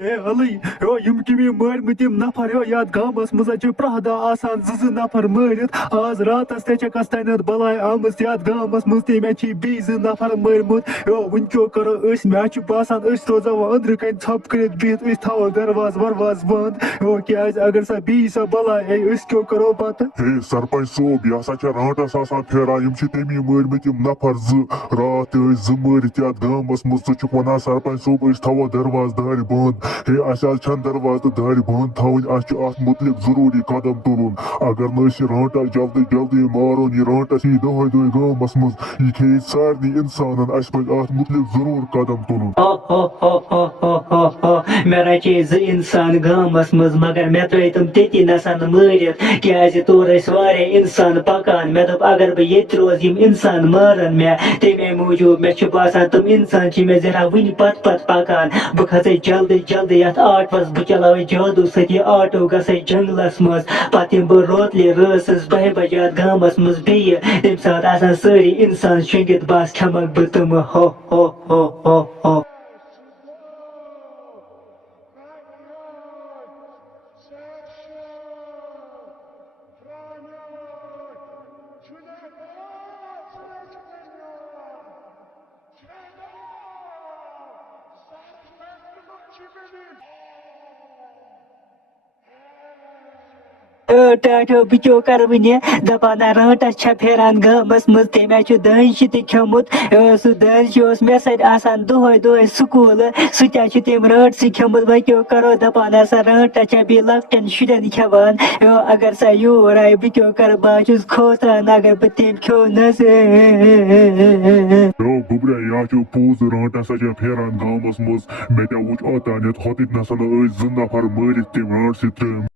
Ali, yum kimi mörmütim nafar yad gamas mızacı prahda asan zızı nafar mörüt az ratas teçek astaynat balay almış yad gamas mıztemeçi bizı nafar mörmüt Unkyo kara ös meçi basan ös rozava andrıkayın tap kret bit ös tava darvaz varvaz band Ki az agarsa bisa balay öskyo karo batı Sarpanch sob yah sa rantas asan pheran yum chi temi mörmütim nafar zı raat ös zı mörüt yad gamas mız ژٕ چھُکھ ونان sarpanch sob أسۍ تھاوو دروازٕ دارِ بنٛد اسہِ حظ چھنہٕ دروازٕ تہٕ دارِ بنٛد تھاوٕنۍ اسہِ چھُ اتھ متعلق ضروٗری قدم تُلُن اگر نہٕ أسۍ یہِ رانٹس جلدی جلدی مارون یہِ رانٹس یی دۄہے دۄہے گامس منٛز یہِ کھیٚیہِ سارنٕے انسانن اسہِ پزِ اتھ متعلق ضروٗر قدم تُلُن مےٚ رچے زٕ اِنسان گامس منٛز مگر مےٚ ترٛٲے تِم تٔتی نسن مٲرِتھ کیازِ تورٕ ٲسۍ واریاہ اِنسان پکان مےٚ دوٚپ اگر بہٕ ییٚتہِ روزٕ یِم اِنسان مارن مےٚ تمے موٗجوٗب مےٚ چھُ باسان تِم اِنسان چھِ مےٚ زہرا وُنہِ پتہٕ پکان بہٕ کھژے جلدی جلدی یتھ آٹوس بہٕ چلاوے جادوٗ سۭتۍ یہِ آٹو گژھے جنگلس منٛز پتہٕ یِمہٕ بہٕ روتلہِ رٲژٕس 12 بجے یتھ گامس منٛز بیٚیہِ تمہِ ساتہٕ آسان سٲری اِنسان شۄنگِتھ بس کھٮ۪مکھ بہٕ تِمہٕ ہو ٹاٹھو بہٕ کیٛاہ کرٕ وٕنہِ دپان رانٹس چھےٚ پھیران گامس منٛز تٔمۍ حظ چھُ دانشہِ تہِ کھیوٚمُت سُہ دانشہِ اوس مےٚ سۭتۍ آسان دۄہے دۄہے سکوٗلہٕ سُہ تہِ حظ چھُ تٔمۍ رانٹسٕے کھیوٚمُت وۄنۍ کیٛاہ کرو دپان ہسا رانٹس چھےٚ بیٚیہِ لۄکٹٮ۪ن شُرٮ۪ن کھٮ۪وان اگر سا یور آیہِ بہٕ کیٛاہ کرٕ بہٕ حظ چھُس کھوژان اگر بہٕ تٔمۍ کھیوٚنس گوٚبرا یہِ چھُ پوٚز رانٹس ہا چھےٚ پھیران گامس منٛز مےٚ تہِ وُچھ اوٚتانٮ۪تھ ہوٚتٕتۍ نسا ٲسۍ 2 نفر مٲرِتھ تٔمۍ رانٹسٕے ترٛٲمٕتۍ